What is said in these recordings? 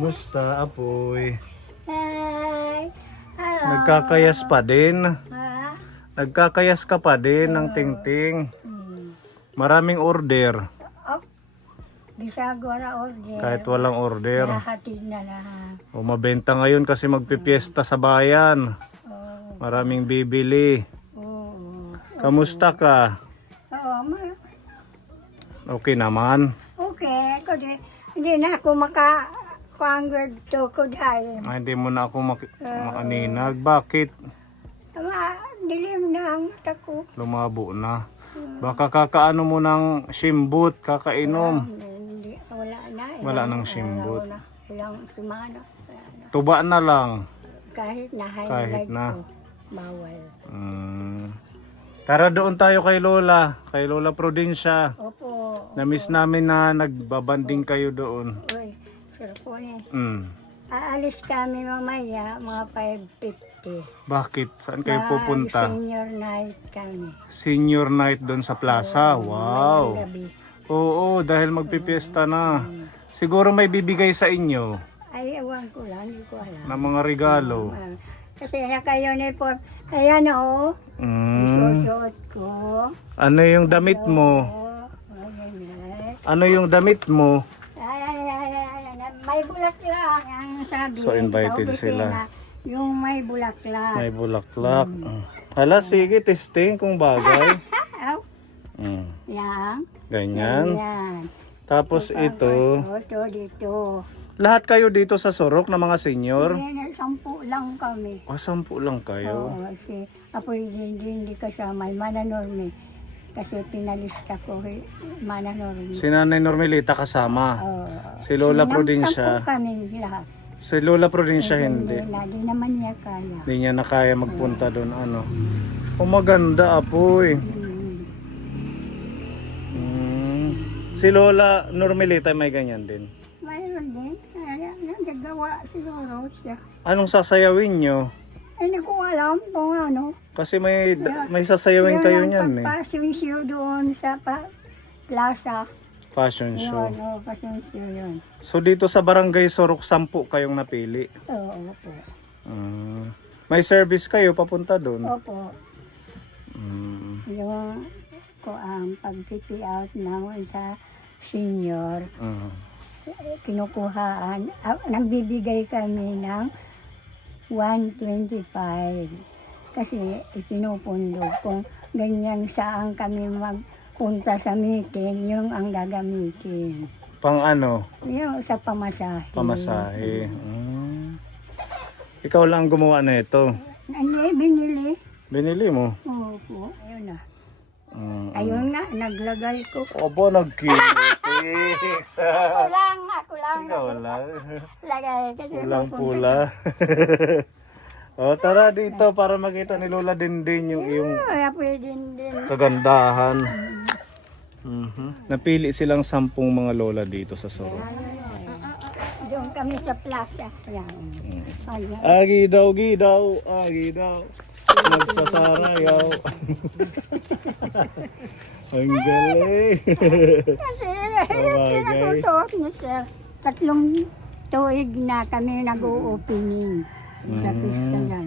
Kumusta, Apoy? Hi! Hello! Nagkakayas pa din? Ha? Nagkakayas ka pa din ng tingting? Maraming order. Oh, bisago na order. Kahit walang order. Nahatid na lahat. O mabenta ngayon kasi magpipiesta sa bayan. Oh, Maraming bibili. oo. Kamusta ka? Oo, Okay naman? okay. Kasi hindi na ako maka-convert to ko dahil. Hindi mo na ako makaninag. Bakit? Dilim na ang mata ko. Lumabo na. Baka kakaano mo ng shimbot, kakainom. Hindi, wala na. Wala nang shimbot. Ilang sumana. Wala na. Tuba na lang. Kahit na high Kahit blood na. ko, bawal. Tara doon tayo kay Lola. Kay Lola Prudencia. Opo. Na-miss namin na nagbabanding kayo doon. Uy, cellphone eh. Mm. Aalis kami mamaya, mga 5:50. Bakit? Saan kayo pupunta? Senior night kami. Senior night doon sa plaza. Wow. Ngayong gabi. Oo, dahil magpipiesta na. Siguro may bibigay sa inyo Ay, ewan ko lang, hindi ko alam. na mga regalo. Kasi kayo uniform. Ayan o, isusuot ko. Ano yung damit mo? Ganyan. Ano yung damit mo? Ay, may bulaklak ang sabi. So, invited sa opisina, sila. Yung may bulaklak. May bulaklak. Hala, sige, testing kung bagay. Aw, Mm. yan. Ganyan. Yan. Tapos ito. Ito, dito. Lahat kayo dito sa Sorok na mga senior? Yan, 10 lang kami. 10 lang kayo. Oo, kasi ako hindi kasama, mananorme. Kasi pinalista ko, mananorme. Si Nanay Normelita kasama. Oo. Si Lola Sinam- Prudencia. 10 kami lahat. Si Lola Prudencia hindi. Hindi naman niya kaya. Hindi niya na kaya magpunta doon. Ano. O maganda, Apoy. Si Lola Normelita may ganyan din. Mayroon din. Nagagawa siguro siya. Anong sasayawin nyo? Hindi ko alam kung ano. Kasi may sasayawin kayo niyan eh. Passion show doon sa plaza. Fashion show. Yun, passion show yun. So dito sa Barangay Sorok, 10 kayong napili. Oo, opo. May service kayo papunta doon. Opo. Mm. Yung ko ang pag-pipi out naman sa senior, kinukuhaan, nagbibigay kami ng 125 kasi ipinupundog kung ganyan saan kami magpunta sa meeting, yung ang gagamitin. Pang ano? Yung sa pamasahe. Pamasahe. Ikaw lang gumawa na ito. Hindi, binili. Binili mo? Opo, ayun na. Ayun na, naglagay ko. Opo, nagkinis. Ako lang. Ikaw lang. Lagay kasi Pulang pupunta- pula. O tara dito para makita ni Lola din yung iyong Ay, pwede din. kagandahan. Napili silang 10 mga lola dito sa Sorok. Doon kami sa plaza. Ayan. Ayan. Agi daw, nagsasarayaw. Ang galing. Kasi pinasusuot ni sir. 3 tuig na kami nag-o-opening sa pistalan.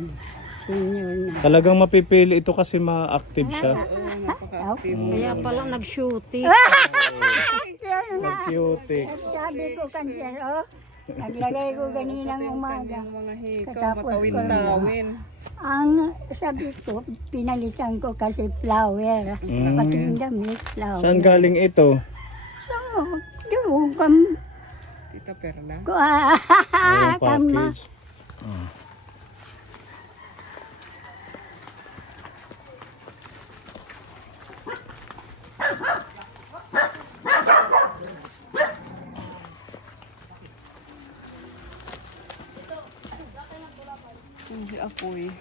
Senior na. Talagang mapipili ito kasi ma-active siya. Kaya pala nag-shooting. Cutics. Sabi ko kanser, naglagay ko ganinang umaga. Mga hikaw, Katapos ko na. matawin-tawin. Ang sabi ko, pinalitan ko kasi flower. Pati yung damit, flower. Saan galing ito? So, doon kam... Tita Perla. Yung Kama. package. Hindi apoy.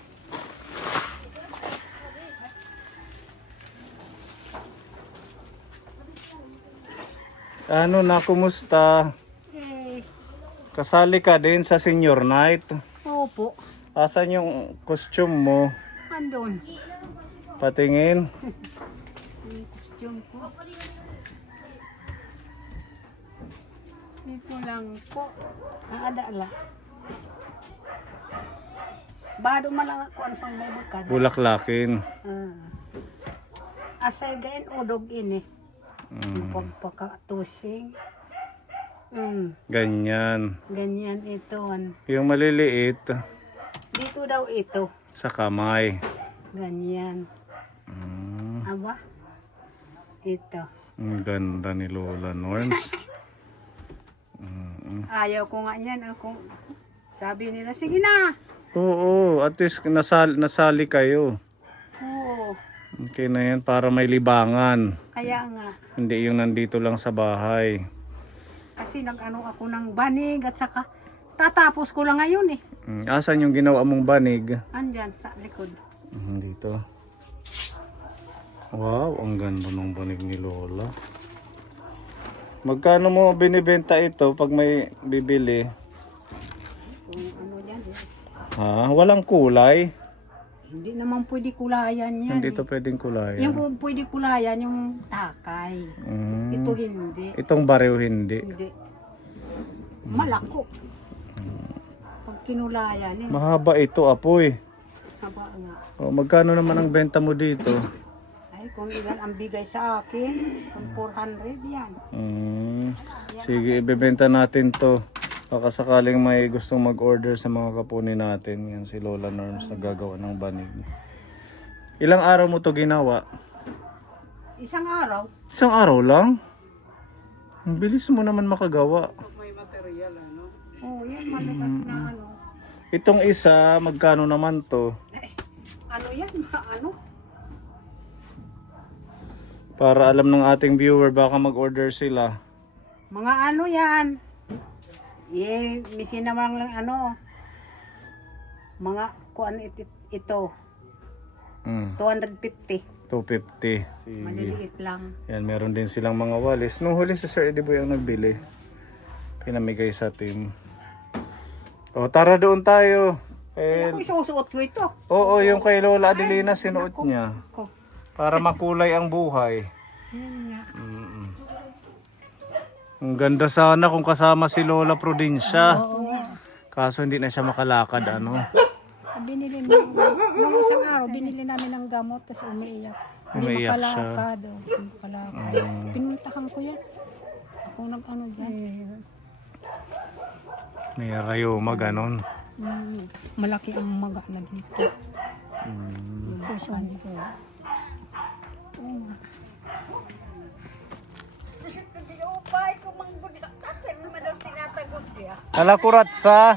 Ano na, kumusta? Kasali ka din sa senior night? Opo. Asan yung costume mo? Andun. Patingin. Yung costume ko. Dito lang po. Ada la. Bado man lang ako ang sang may bukad. Bulaklakin. Asay gain udog ini. Mm. Pagpakatusing. Ganyan. Ganyan ito. Yung maliliit Dito daw ito. sa kamay. Ganyan. Mm. Aba. Ito. Ang ganda ni Lola Norms. Mm. Ayaw ko nga yan. Ako, sabi nila, sige na. Oo, at least nasali kayo. Oo. Okay na yan para may libangan. Kaya nga. Hindi yung nandito lang sa bahay. Kasi nag-ano ako ng banig at saka tatapos ko lang ngayon eh. Asan yung ginawa mong banig? Andyan sa likod. Dito. Wow, ang ganda ng banig ni Lola. Magkano mo binibenta ito pag may bibili? Kung ano yan eh. Ha? Walang kulay? Hindi naman pwede kulayan yan. Hindi ito pwedeng kulayan. Yung kung pwede kulayan, yung takay. Ito hindi. Itong bariw hindi. Hindi. Malako. Pag kinulayan, Mahaba ito, apoy. haba nga. O, magkano naman ang benta mo dito? Ay, kung ilan ang bigay sa akin, kung 400 yan. Sige, ibebenta natin to. Baka sakaling may gustong mag-order sa mga kapuni natin. Yan si Lola Norms na gagawa ng banig. Ilang araw mo to ginawa? Isang araw, Isang araw lang? Ang bilis mo naman makagawa. May material, ano? oh, yan, malagat na ano. Itong isa, magkano naman to? Ano yan, ano? Para alam ng ating viewer, baka mag-order sila. Mga ano yan? Eh, misin naman lang ano. Mga kuan ito. 250. 250. Sige. Maliliit lang. Yan, meron din silang mga walis. Nung huli si Sir Eddie Boy ang nagbili. Pinamigay sa team. O, tara doon tayo. Ako isusuot ko ito. Oo, yung kay Lola Adelina sinuot niya. Ko. Para makulay ang buhay. Yan nga. Ang ganda sana kung kasama si Lola Prudencia. Kaso hindi na siya makalakad, ano. Binili mo. Nung isang araw, binili namin ng gamot kasi umiiyak. Hindi Umiiyak siya. makalakad. Hindi makalakad. Pinuntahan ko yan. Ako nag-ano dyan. May rayuma, ganon. Malaki ang maga na dito. Susan ko. Hala, kuratsa.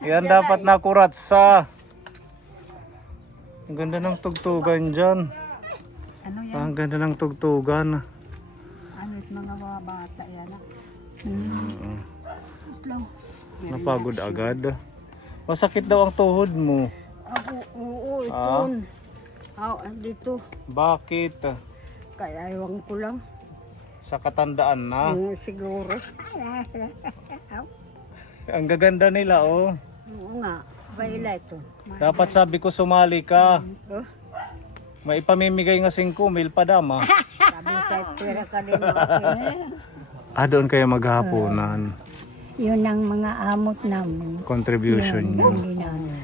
Yan dapat na kuratsa. Ang ganda ng tugtugan dyan. Ano yan? Ang ganda ng tugtugan. Ano yung mga bata yan? Napagod agad. Masakit daw ang tuhod mo. Oo, ito. Dito. Bakit? Kaya ewan ko lang. Sa katandaan na. Siguro. Ang gaganda nila, oh. Oo nga. Baila ito. Dapat sabi ko sumali ka. Oh, May ipamimigay nga 5,000 pa dama. sabi sa pera ka din. Doon kayo maghapunan. Yun ang mga amot namin. Contribution nyo. Hindi namin.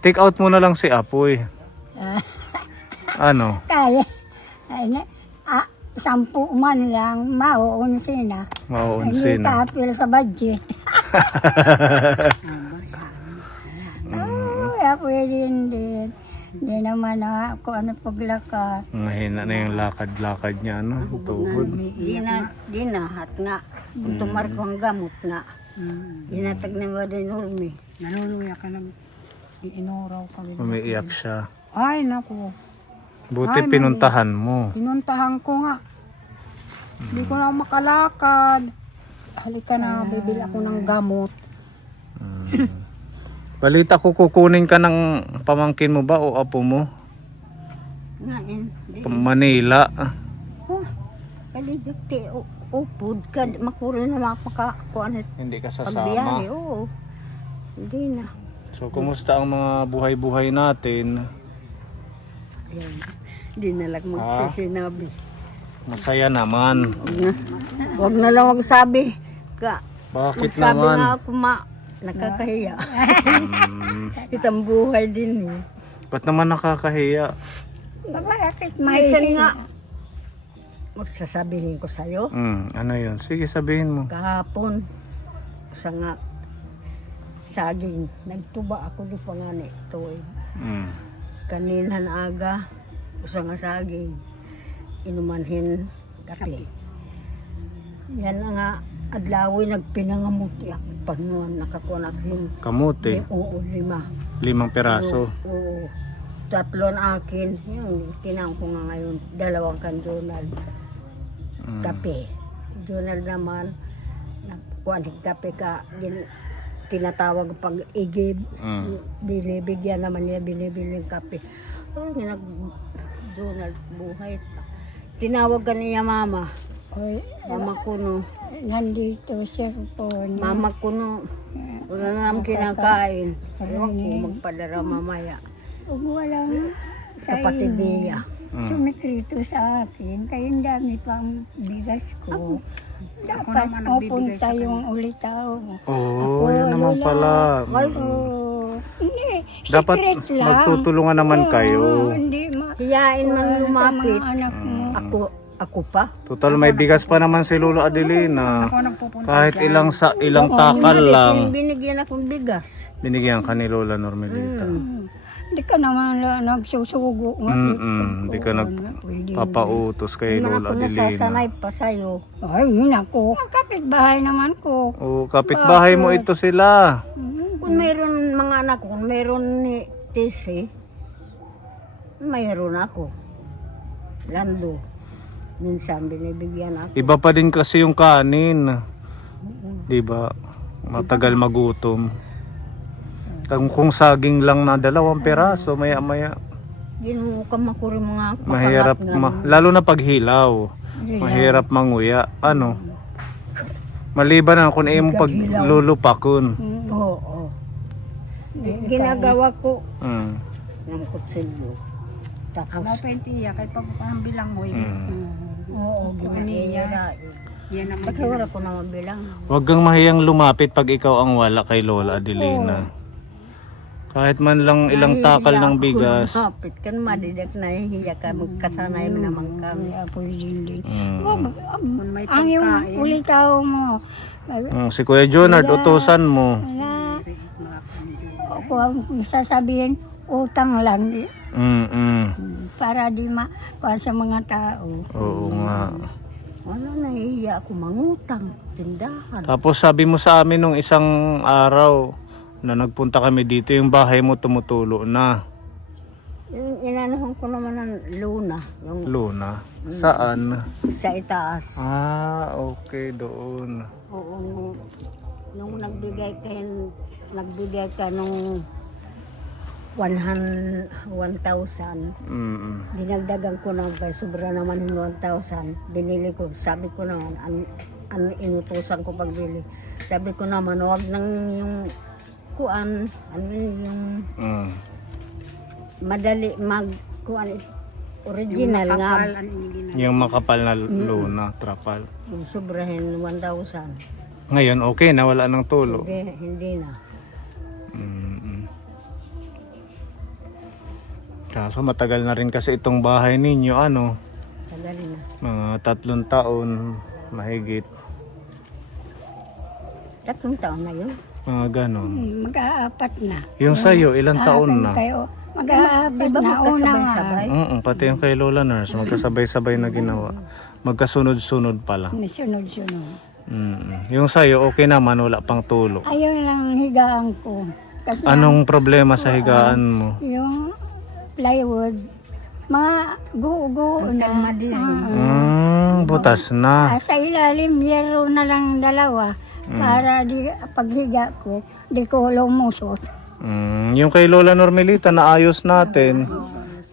Take out mo na lang si Apoy. Ano? Kaya, ay, 10 man lang, mauunsin na. Hindi Mauunsin. tapil sa budget. Kaya pwede din. Hindi naman ako ano paglakad. Mahina na yung lakad-lakad niya, ano? Tuhod. Di na, hat nga. Tumar ko ang gamot nga. Inatag na ba din urmi. Nanunuya ka na. Inuraw ka. Umiiyak siya. Ay, naku. Buti pinuntahan mo. Pinuntahan ko nga. Hindi ko na makalakad. Halika na, bibili ako ng gamot. Balita ko kukunin ka ng pamangkin mo ba o apo mo? Ngayon, Manila. kalidati, upod ka, makuro na mapakakuan at Hindi ka pagbiyahe, sasama. oo. Hindi na. So, kumusta ang mga buhay-buhay natin? Ayan. Di na lang magsisinabi. Masaya naman. Huwag na lang magsabi. Bakit Magsabi naman? nga ako nakakahiya. Itang buhay din eh. Ba't naman nakakahiya? Bakit Minsan may nga, magsasabihin ko sa'yo, Ano yun? Sige, sabihin mo. kahapon, sa nga, saging, nagtuba ako di pa nga nito eh. Kaninan aga, usa nga saging, inumanhin kape. Yan na nga, adlawi nagpinangamuti ako pag noon nakakunakin. Kamote. Oo, 5. 5 peraso. Oo. 3 akin, yung tinang ko nga ngayon, 2 kan journal. Kape. Journal naman, nakuha kape ka, tinatawag pag igib, binibigyan naman niya, binibili ng kape. Oh, nag-journal buhay. Tinawag ka niya mama. Oy, Mama Kuno. nandito sir po. Mama Kuno. Wala na naman kinakain. Ewan ko magpadala mamaya. Huwag walang Kapatid niya. sumikrito sa akin. Kaya ang dami pang bigas ko. Dapat pupunta yung ulitaw. Oo, yan naman pala. Hindi, Dapat secret lang. magtutulungan naman kayo. Hindi Hiyain man sa lumapit. mga anak mo. Ako pa. Total may bigas pa naman si Lolo Adelina. Kahit ilang takal lang. Binigyan akong bigas. Binigyan ka ni Lola Normelita. Hindi ka naman nagsusugo. Hindi ka nagpapautos kay Naman Lola ako Adelina. nasasanay pa sa'yo. Ay, yun ako. Ang kapitbahay naman ko. Oo, kapitbahay mo ito sila. Kung mayroon mga anak ko, kung mayroon ni Tisi, mayroon ako. Lando. Minsan binibigyan ako. Iba pa din kasi yung kanin. 'Di ba? Matagal magutom. Kung saging lang na 2 peraso, maya-maya Ginuo ka makuri mga mahirap lalo na pag hilaw. Mahirap manguya. Ano? Maliban na kung imo paglulupakon. Oo. Ginagawa ko Mm. ng kutsilyo. Tapos, Pentiya, kahit pag bilang mo, oo, ginagawa. yan ang Bakit wala ko na mabilang? Huwag kang mahiyang lumapit pag ikaw ang wala kay Lola Adelina. Kahit man lang ilang takal ng bigas. Kapit ka naman, didak na hiya ka, magkasanay mo naman kami. Kaya po din. may Ang yung ulitaw mo. Si Kuya Jonard, utusan mo. Wala. Ako ang sasabihin, utang lang. Para di kuha sa mga tao. Oo nga. Ano, nahihiya ako mangutang, tindahan. Tapos sabi mo sa amin nung isang araw na nagpunta kami dito, yung bahay mo tumutulo na. Inanahan ko naman ng luna, yung Luna? Saan? sa itaas. Ah, okay, doon. Oo, nung nagbigay ka nung 1,000, dinagdagan ko na ba, sobra naman yung 1,000, binili ko, sabi ko naman, inutusan ko pagbili, sabi ko naman, huwag nang yung kuan, yung madali kuan, original nga, Yung makapal na luna, trapal. yung sobrahin 1,000, Ngayon, okay na, wala ng tulo. hindi na. Kaso matagal na rin kasi itong bahay ninyo, ano, Tagali na. mga 3 taon, mahigit. 3 taon na yun. Mga ganon. Mag-aapat na. Yung sa'yo, ilang taon na? Mag-aapat na una nga. Sabay? Pati yung kay Lola Nurse, magkasabay-sabay na ginawa. Magkasunod-sunod pala. May sunod-sunod. Yung sa'yo, okay naman, wala pang tulo. Ayun lang higaan ko. Kasi Anong problema sa higaan mo? yung plywood, mga guho na. Butas na. Sa ilalim, yero na lang 2. Para di paghiga ko, di ko lumusot. Yung kay Lola Normelita, naayos natin.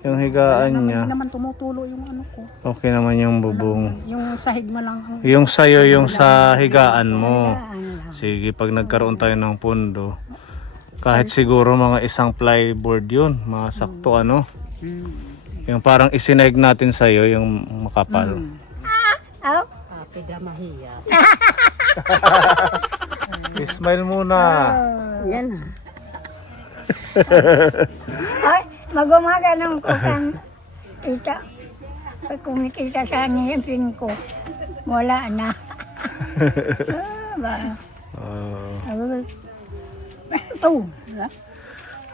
Yung higaan niya. naman tumutulo yung ano ko. Okay naman yung bubong. Yung sahig mo lang. Yung sa'yo, yung sa higaan mo. Sige, pag nagkaroon tayo ng pondo, kahit siguro mga 1 plyboard yun, mga sakto ano. Yung parang isinaig natin sa'yo, yung makapal. Oh, Ate Damahiya. Smile muna. Yan ay, magumaga nung ko kang tita. Pag kumikita sa ngipin ko, wala na. Ba? Ito.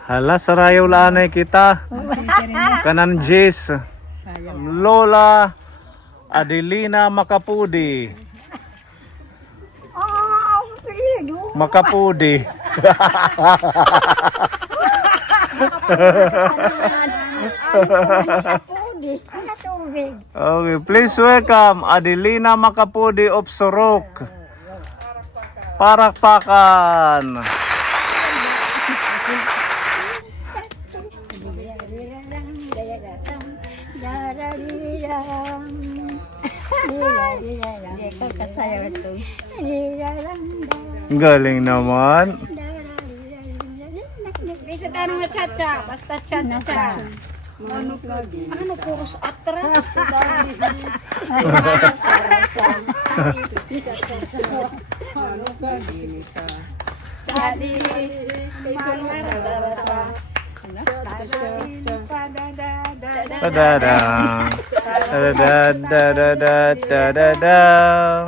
Hala, sarayaw laanay kita. Kanan Jis. Lola Adelina Makapudi. Pilido. Makapudi. Ano tubig? Okay, please welcome Adelina Makapudi of Sorok. Parakpakan. Kasayaw ito. Galing naman. Bisa tanong na cha-cha. Basta cha-cha. Ano po sa atras? Jadi, Tadadang. Tadadadadadadadadang.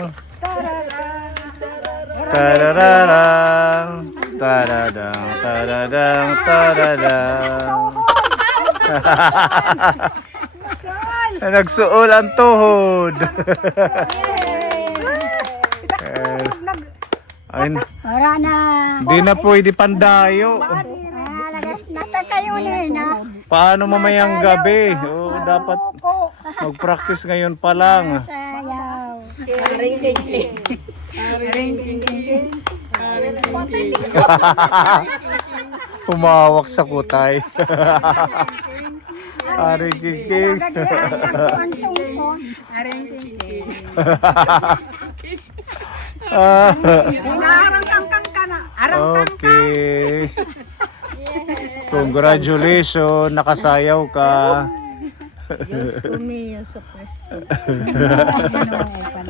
Tadadadang. Tadadang. Tadadang. Tadadang. Nagsuol ang tuhod. Ay, Wala na. di na pwede pandayo. Natatayo na. Paano mamayang gabi? Oh, dapat mag-practice ngayon pa lang. Sayaw. Humawak sa kutay. Ari kikik. Ang sungkon. Okay. Congratulations, nakasayaw ka. Diyos ko miyo sa Kristo.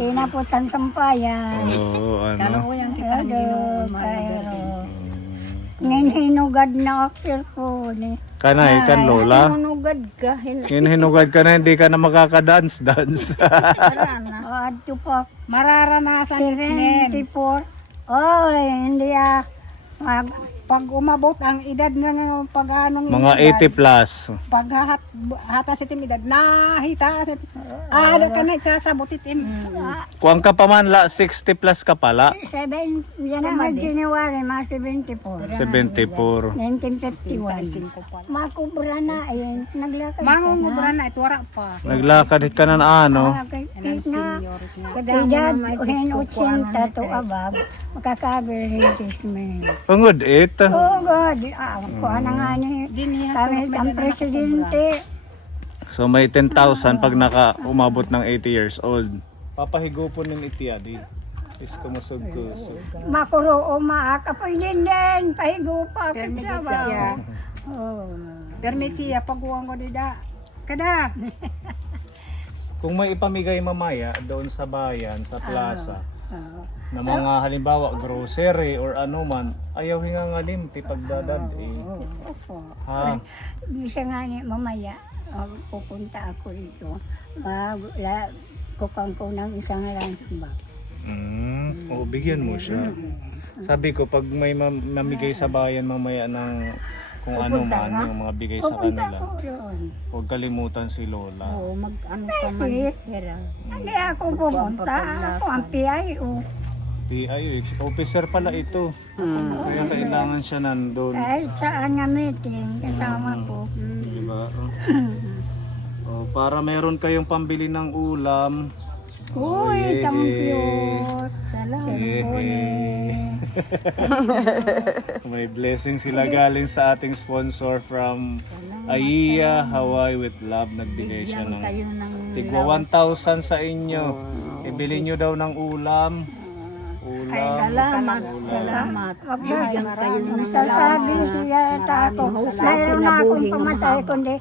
Inaputan sampayan. Oo, ano. Pero ngayon hinugad na ako cellphone. Kanay kan Lola. Manugad ka. Hinugad ka na, hindi ka na makakadance-dance. Adto pa. Mararanasan 74. Oy, hindi pag umabot ang edad ng pag-anong Mga 80 plus. paghata sa timidad nahita sa ka na sasabot itim. Kuwang ka pa man la, 60 plus ka pala. 7, yan ang January, mga 74. 74. 1951. Makubra na, ayun, naglakad ka Mangungubra na ito wala pa. Naglakad ka na ano. Edad, 80 to above, makaka-advertisement. Pangod it. Oh God, kuha na nga ni kami ang presidente. So may 10,000 pag umabot ng 80 years old. Papahigupon ng itiadi. Is kumusog ko. Makuro o maakapoy din, pahigo pa. Permitiya. Permitiya pag-uwang ko dida. Kada. Kung may ipamigay mamaya doon sa bayan, sa plaza, na mga halimbawa grocery or ano man, ayaw hingangalim ti pagdadad eh. Ha? Bisa nga ni mamaya, pupunta ako dito. Kukang ko ng isang lunch bag. O bigyan mo siya. Sabi ko pag may mamigay sa bayan mamaya ng kung ano man yung mga bigay sa Pupunta kanila. ako doon. Huwag kalimutan si Lola. Oo, mag-ano ka man. Kasi, Pero, hindi ako pupunta. Ako ang PIO. Officer pala ito. Kaya kailangan siya nandun. Kahit saan nga meeting, kasama ko. Diba? Para meron kayong pambili ng ulam. Uy, kampiyon. Salamat. May blessing sila galing sa ating sponsor from Aiya Hawaii with Love. Nagbigay siya ng kayo ng tigwa 1,000 sa inyo. Ibili nyo daw ng ulam. salamat. Salamat. Bigyan kayo ng Sasabi siya ako. Mayroon na akong pamasahe kundi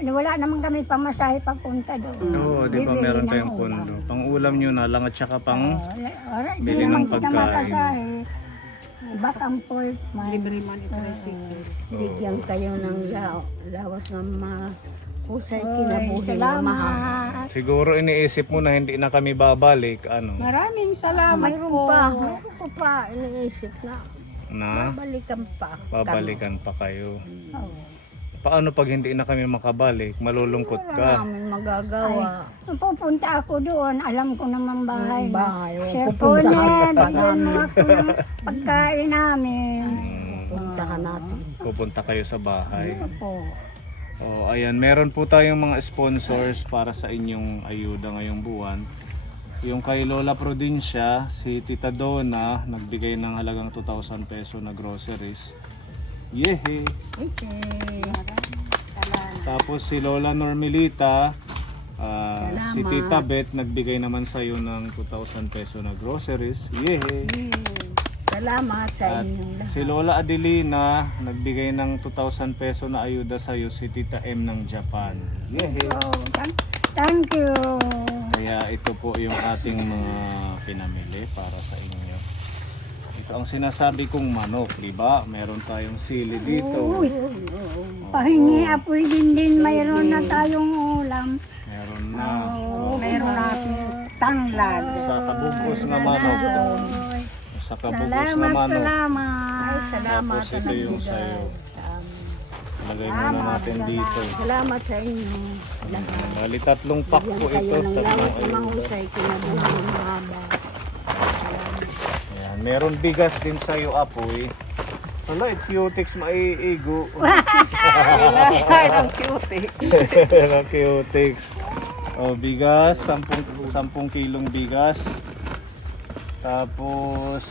Wala naman kami pamasahe papunta doon. Oo, di ba Bibili meron ng kayong ulam. pondo? Pang ulam nyo na lang at saka pang Di bili naman ng kita pagkain. makasahe. Bakang pork man. Libre man ito tricycle. Bigyan kayo ng lawas ng mga kusay Oy, kinabuhi na mahal. salamat. Siguro iniisip mo na hindi na kami babalik, ano? Maraming salamat Mayroon po. pa, mayroon ko pa iniisip na Na balikan pa. babalikan pa kayo. Oo. Paano pag hindi na kami makabalik? Malulungkot Wala ka. namin magagawa. Pupunta ako doon, alam ko naman bahay. Ang bahay, o, Sir pupuntahan Ponet, pa bigyan mo namin. ako ng pagkain namin. Puntahan natin. Pupunta kayo sa bahay. Opo. Oh, ayan, meron po tayong mga sponsors para sa inyong ayuda ngayong buwan. Yung kay Lola Provincia, si Tita Donna, nagbigay ng halagang 2,000 peso na groceries. Yehe! Tapos si Lola Normilita, si Tita Beth, nagbigay naman sa iyo ng 2,000 peso na groceries. Yehe! Salamat sa At inyong lahat. si Lola Adelina, nagbigay ng 2,000 peso na ayuda sa iyo, si Tita M ng Japan. Yehe! Oh, thank you. Kaya ito po yung ating mga pinamili para sa inyo. Ito ang sinasabi kong manok, di ba? Meron tayong sili dito. Pahingi apoy din mayroon na tayong ulam. Meron na. Meron natin tanglad. Sa kabubos na manok. Oy, Sa kabubos na salamat, manok. salamat. Salamat Tapos ito yung sayo. sa amin. Lagay muna natin dito. Salamat sa inyo. Lahat. Bali, tatlong pack po Bigyan kayo ito. ng Tatlong lawas ng ayuda. mahusay kinabuhi ng mahaba. Ayan. Meron bigas din sa'yo, apoy. Wala, cutix maiigo. Ang cute. Ang cutix. O, bigas, 10 kilong bigas. Tapos,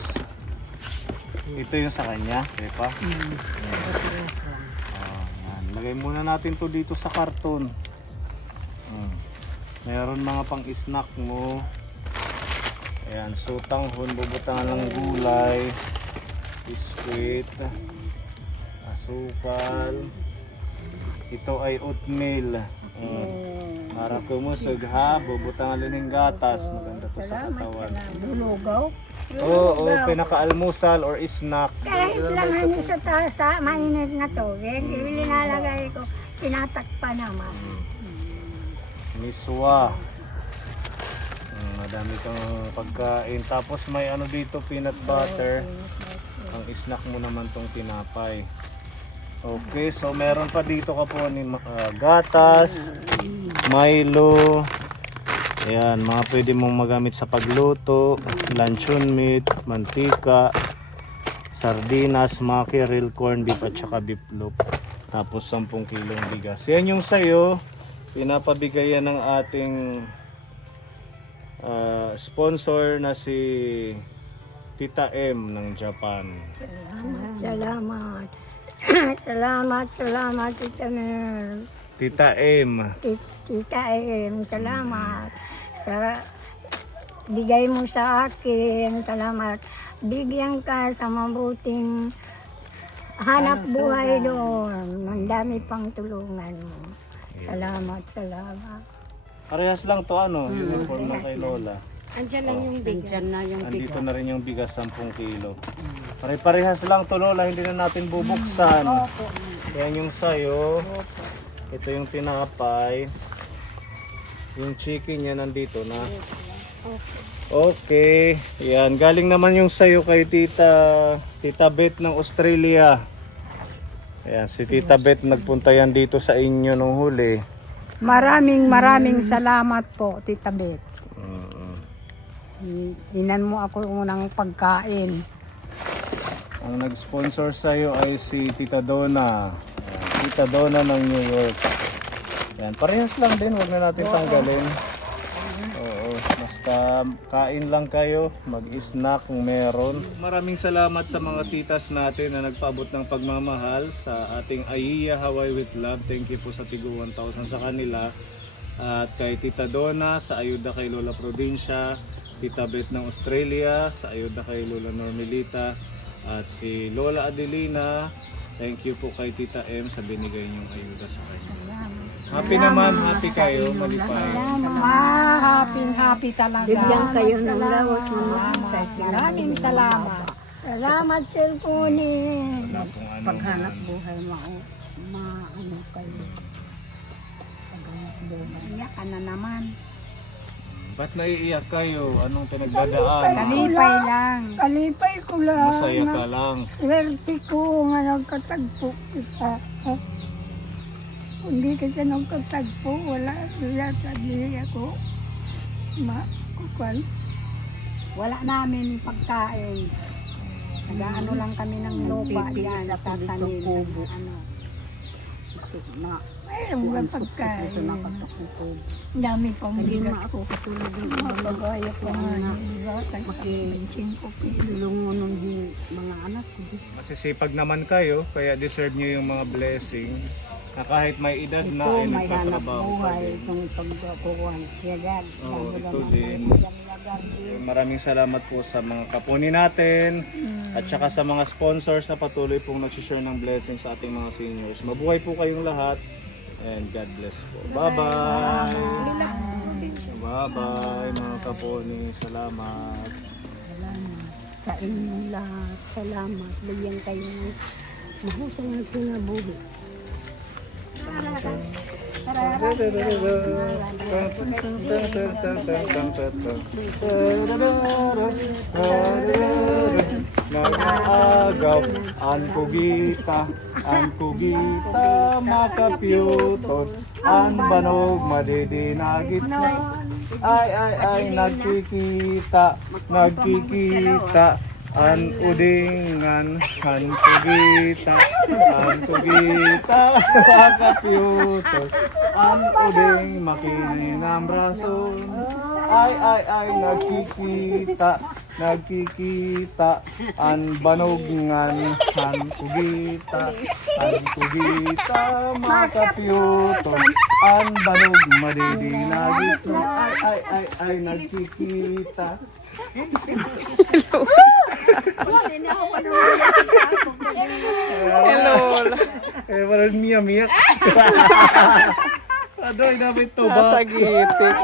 ito yung sa kanya, diba? Yan. Lagay muna natin to dito sa karton. Meron mga pang-snack mo. Ayan, sutanghon, bubutangan ng gulay, biskwit, asukal. Ito ay oatmeal. Para kumusog ha, bubutangan din ng gatas. Maganda to sa katawan. Bulugaw. Oo, pinaka-almusal or snack. Kahit lang ano sa taas, mainit na tubig, ilinalagay ko, tinatakpa naman. Miswa. Madami kang pagkain. Tapos may ano dito, peanut butter. Ang snack mo naman tong tinapay. Okay, so meron pa dito ka po ni gatas, Milo. Ayan, mga pwede mong magamit sa pagluto, luncheon meat, mantika, sardinas, mackerel, corned beef at saka beef loaf. Tapos 10 kilong bigas. Yan yung sayo, pinapabigayan ng ating sponsor na si Tita M ng Japan. Salamat. Salamat, Tita Mel. Tita M. Tita M, salamat. Sa bigay mo sa akin, salamat. Bigyan ka sa mabuting hanap buhay doon. Ang dami pang tulungan mo. Salamat, salamat. Parehas lang to ano, uniform ng kay Lola. Andyan lang yung bigas. Andyan na yung Andito na rin yung bigas 10 kilo. Pare-parehas lang to Lola, hindi na natin bubuksan. Yan yung sayo. Ito yung tinapay. Yung chicken yan nandito na. Okay. Yan, galing naman yung sayo kay Tita Beth ng Australia. Ayan, si Tita Beth nagpunta yan dito sa inyo nung huli. Maraming salamat po, Tita Beth. Inan mo ako unang pagkain. Ang nag-sponsor sa'yo ay si Tita Donna. Ayan, Tita Donna ng New York. Yan, parehas lang din, huwag na natin tanggalin. Oo, basta kain lang kayo, mag-snack kung meron. Maraming salamat sa mga titas natin na nagpaabot ng pagmamahal sa ating Aiya Hawaii with Love. Thank you po sa Tigo 1,000 sa kanila. At kay Tita Donna sa ayuda kay Lola Provincia, Tita Beth ng Australia sa ayuda kay Lola Normilita, at si Lola Adelina Thank you po kay Tita M sa binigay niyong ayuda sa kanya. Happy naman, happy kayo, malipay. Happy talaga. Bigyan kayo ng lawas ng Maraming salamat. Salamat, Sir Kunin. Wala pong ano. paghanap buhay maano kayo. Paghanap buhay. Iyak ka na naman. Ba't naiiyak kayo? Anong pinagdadaan? Kalipay lang. Kalipay ko lang. Masaya ka lang. Swerte ko nga nagkatagpo kita. Kung di kita nagkatagpo, wala yata di ako makukuan. Wala namin pagkain. Nag-ano lang kami ng lupa Titiis dyan. ako dito, Tatanim. kubo. Ano. Mayroon ba pagkain? Nakatakupo. Dami pang Hindi bigas na ako katulad ng mga ibang kagaya ko nga. na Diba? Tagpapinsin ko kilo. tulungan ng mga anak ko. Masisipag naman kayo, kaya deserve nyo yung mga blessing. Na kahit may edad na, Ito ay may hanap nagtatrabaho pa buhay din. itong pagkukuhan. Kaya dad, Oo, ito din. Maraming salamat po sa mga kapuni natin at saka sa mga sponsors na patuloy pong nag-share ng blessings sa ating mga seniors. Mabuhay po kayong lahat and God bless po. Bye-bye! Bye-bye mga kapuni. Salamat. Salamat sa inyong lahat. Salamat. Bigyan kayo ng mahusay na kinabuhi. Mga agaw, an kugita, makapyuton, an banog madidinagit. Ay, nagkikita, an udingan, an kugita, makapyuton, an uding makininang braso. Ay, nagkikita, an banogngan, an kugita, makapyuton, an banog madidinagit. Ay, nagkikita. Hello. Parang miyak. Adoy, dapat to ba? Nasa gitik.